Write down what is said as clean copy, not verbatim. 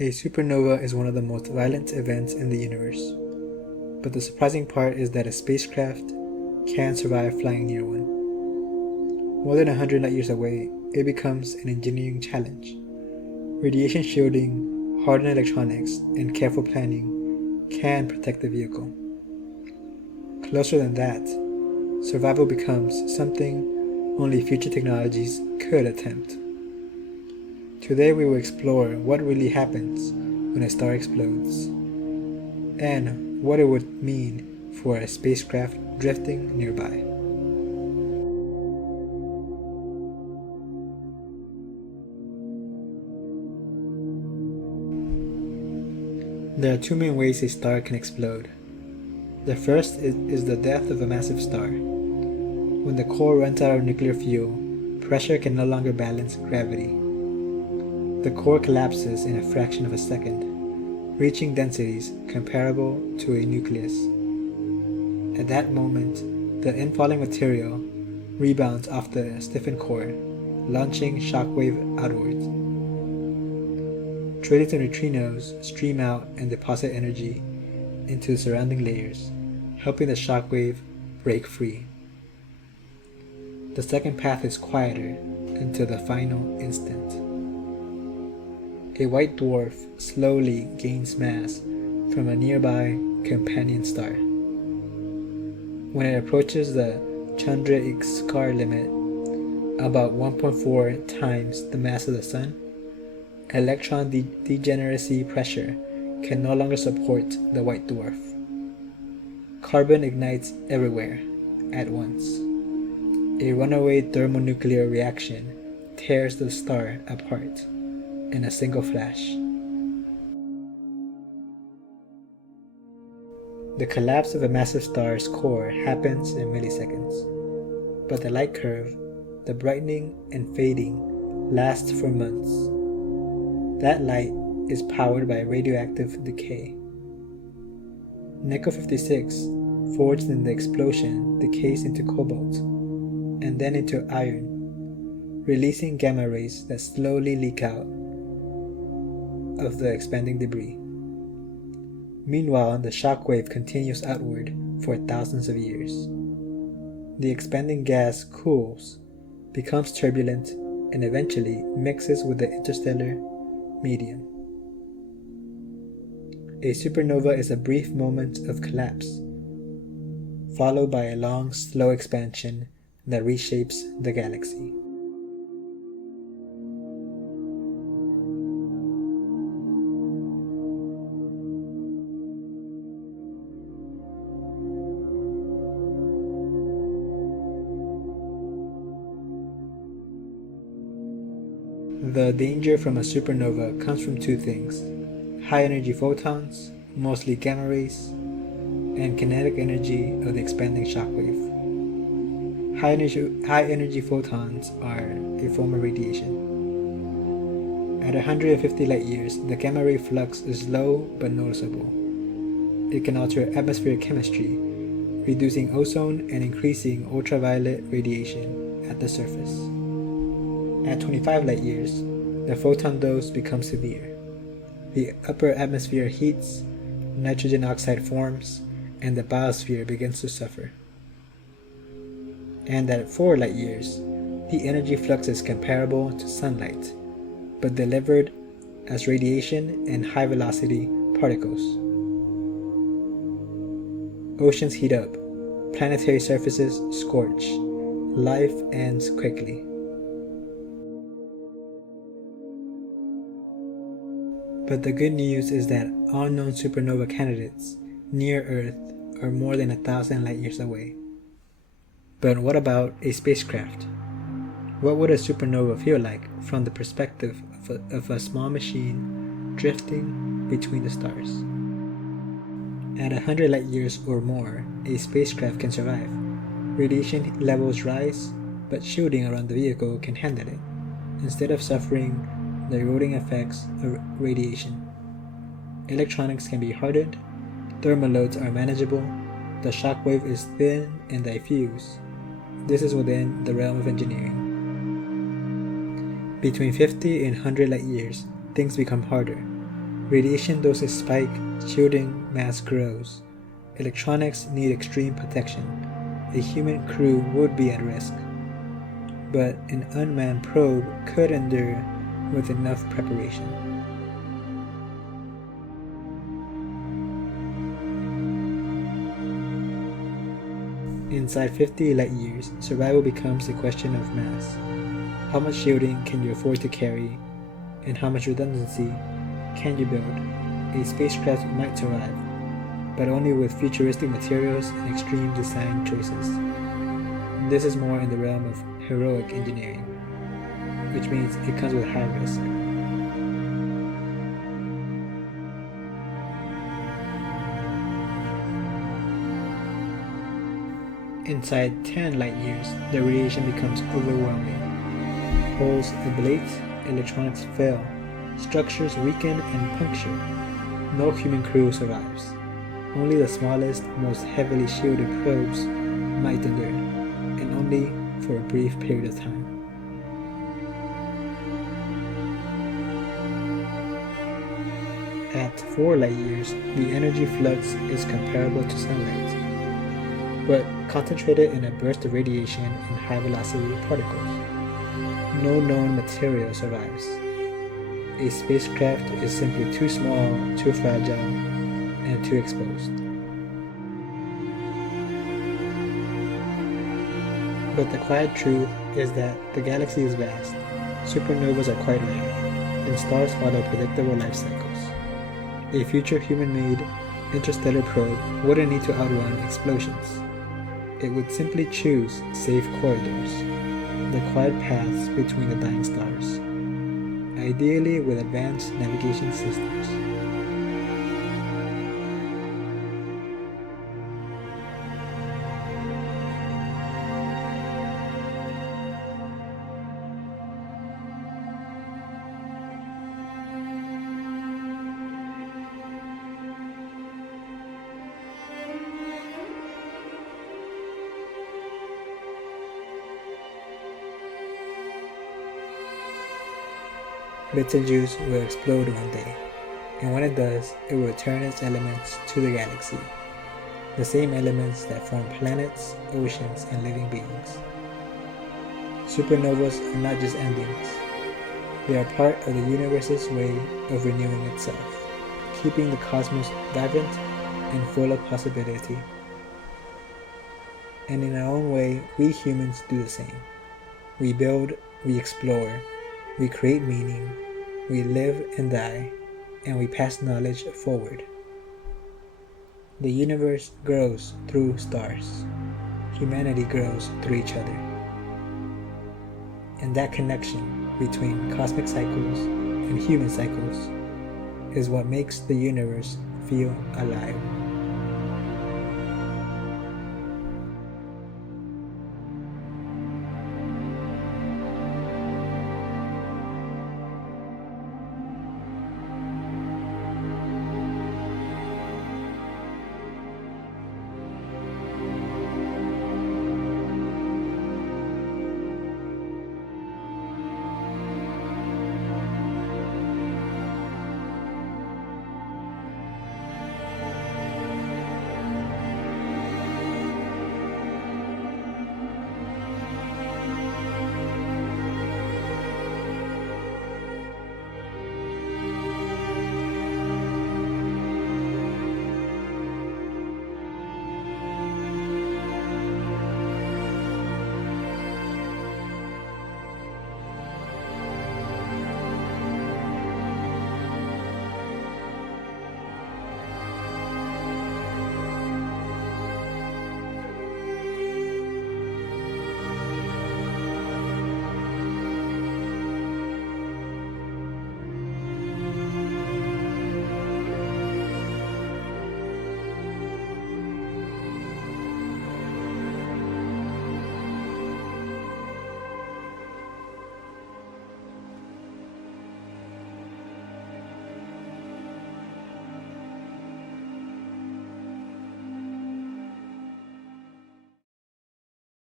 A supernova is one of the most violent events in the universe, but the surprising part is that a spacecraft can survive flying near one. More than 100 light years away, it becomes an engineering challenge. Radiation shielding, hardened electronics, and careful planning can protect the vehicle. Closer than that, survival becomes something only future technologies could attempt. Today we will explore what really happens when a star explodes, and what it would mean for a spacecraft drifting nearby. There are two main ways a star can explode. The first is the death of a massive star. When the core runs out of nuclear fuel, pressure can no longer balance gravity. The core collapses in a fraction of a second, reaching densities comparable to a nucleus. At that moment, the infalling material rebounds off the stiffened core, launching shockwave outwards. Tritions and neutrinos stream out and deposit energy into the surrounding layers, helping the shockwave break free. The second path is quieter until the final instant. A white dwarf slowly gains mass from a nearby companion star. When it approaches the Chandrasekhar limit, about 1.4 times the mass of the Sun, electron degeneracy pressure can no longer support the white dwarf. Carbon ignites everywhere at once. A runaway thermonuclear reaction tears the star apart in a single flash. The collapse of a massive star's core happens in milliseconds, but the light curve, the brightening and fading, lasts for months. That light is powered by radioactive decay. Nickel-56, forged in the explosion, decays into cobalt, and then into iron, releasing gamma rays that slowly leak out of the expanding debris. Meanwhile, the shockwave continues outward for thousands of years. The expanding gas cools, becomes turbulent, and eventually mixes with the interstellar medium. A supernova is a brief moment of collapse, followed by a long, slow expansion that reshapes the galaxy. The danger from a supernova comes from two things: high energy photons, mostly gamma rays, and kinetic energy of the expanding shockwave. High energy photons are a form of radiation. At 150 light years, the gamma ray flux is low but noticeable. It can alter atmospheric chemistry, reducing ozone and increasing ultraviolet radiation at the surface. At 25 light years, the photon dose becomes severe. The upper atmosphere heats, nitrogen oxide forms, and the biosphere begins to suffer. And at 4 light years, the energy flux is comparable to sunlight, but delivered as radiation and high-velocity particles. Oceans heat up, planetary surfaces scorch, life ends quickly. But the good news is that all known supernova candidates near Earth are more than 1,000 light years away. But what about a spacecraft? What would a supernova feel like from the perspective of a small machine drifting between the stars? At 100 light years or more, a spacecraft can survive. Radiation levels rise, but shielding around the vehicle can handle it, instead of suffering the eroding effects of radiation. Electronics can be hardened, thermal loads are manageable, the shockwave is thin and diffuse. This is within the realm of engineering. Between 50 and 100 light years, things become harder. Radiation doses spike, shielding mass grows. Electronics need extreme protection. A human crew would be at risk, but an unmanned probe could endure with enough preparation. Inside 50 light years, survival becomes a question of mass. How much shielding can you afford to carry, and how much redundancy can you build? A spacecraft might survive, but only with futuristic materials and extreme design choices. This is more in the realm of heroic engineering, which means it comes with high risk. Inside 10 light years, the radiation becomes overwhelming. Holes ablate, electronics fail, structures weaken and puncture. No human crew survives. Only the smallest, most heavily shielded probes might endure, and only for a brief period of time. At 4 light years, the energy flux is comparable to sunlight, but concentrated in a burst of radiation and high-velocity particles. No known material survives. A spacecraft is simply too small, too fragile, and too exposed. But the quiet truth is that the galaxy is vast, supernovas are quite rare, and stars follow predictable life cycles. A future human-made interstellar probe wouldn't need to outrun explosions. It would simply choose safe corridors, the quiet paths between the dying stars, ideally with advanced navigation systems. Betelgeuse will explode one day, and when it does, it will return its elements to the galaxy, the same elements that form planets, oceans, and living beings. Supernovas are not just endings, they are part of the universe's way of renewing itself, keeping the cosmos vibrant and full of possibility. And in our own way, we humans do the same. We build, we explore, we create meaning, we live and die, and we pass knowledge forward. The universe grows through stars. Humanity grows through each other. And that connection between cosmic cycles and human cycles is what makes the universe feel alive.